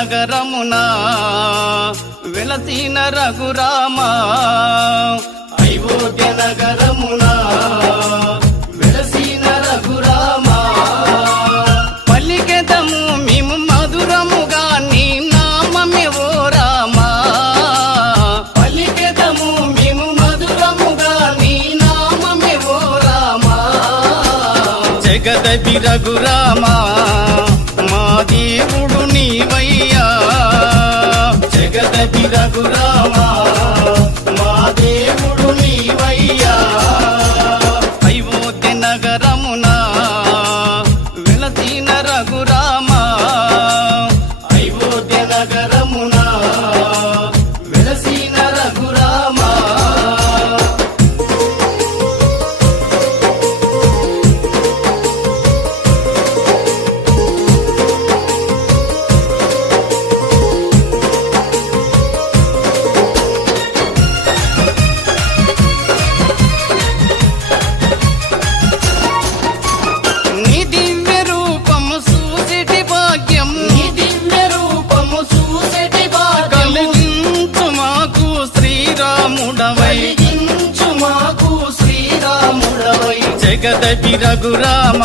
నగరమున వెలసిన రఘురామ అయోధ్య నగరమున వెలసిన రఘురామ పలికెదము మేము మధురముగా నీ నామమే ఓ రామ పలికెదము మేము మధురముగా నీ నామమే ఓ రామ జగదపి రఘురామ మా దేవుడు నీవయ్యా జగదపి రఘురామ మా దేవుడు నీవయ్యా అయోధ్య నగరమున వెలసిన రఘురామ అయోధ్య నగరమున వెలసిన రఘురామ జగదపి రఘురామ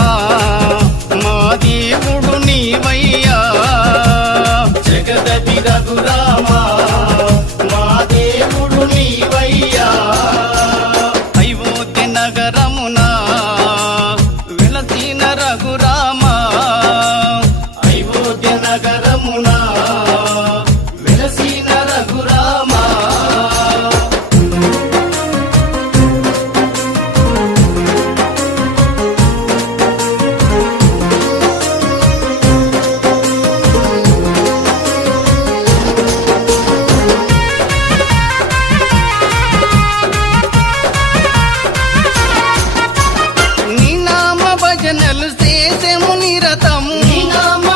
మా దేవుడు నీవయ్యా జగదపి రఘురామ మా దేవుడు నీవయ్యా అయోధ్య నగరమున వెలసిన రఘురామ అయోధ్య నగరమున వెలసిన రఘురామ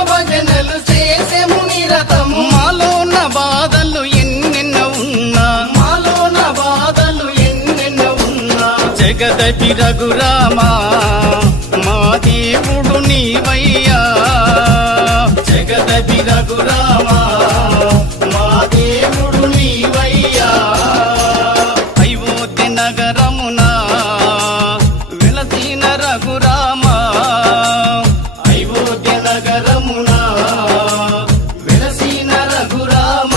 భజనలు చేసేము నిరతము మాలోన బాధలు ఎన్నెన్నో ఉన్నా జగదపి రఘురామ మా దేవుడు నీవయ్యా జగదపి రఘురామ మా దేవుడు నీవయ్యా అయోధ్య నగరమున వెలసిన రఘురామ అయోధ్య నగరమున వెలసిన రఘురామ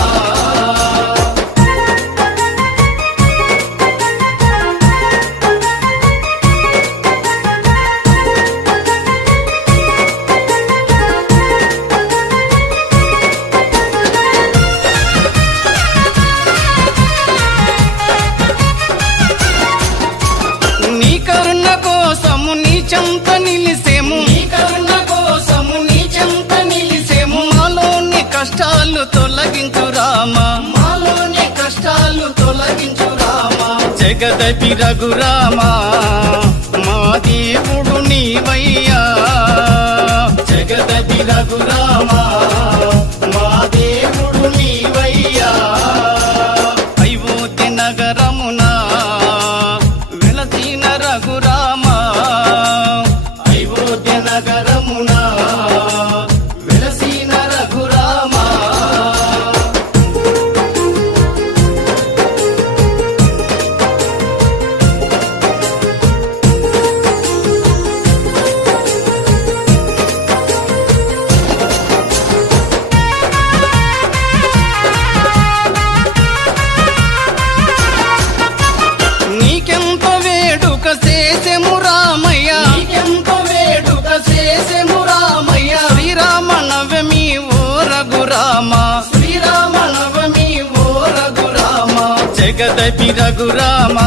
నీ కరుణ కోసము నీ చెంత నిలిసేము మాలోని కష్టాలు తొలగించు రామ జగదపి రఘురామ మా దేవుడు నీవయ్యా జగదపి రఘురామ మా దేవుడు నీవయ్యా అయోధ్య నగరమున వెలసిన రఘురామ అయోధ్య నగరమున వెలసిన రఘురామ నీకెంత వేడుక చేసెము రామయ్య శ్రీరామ నవమి ఓ రఘురామ జగదపి రఘురామ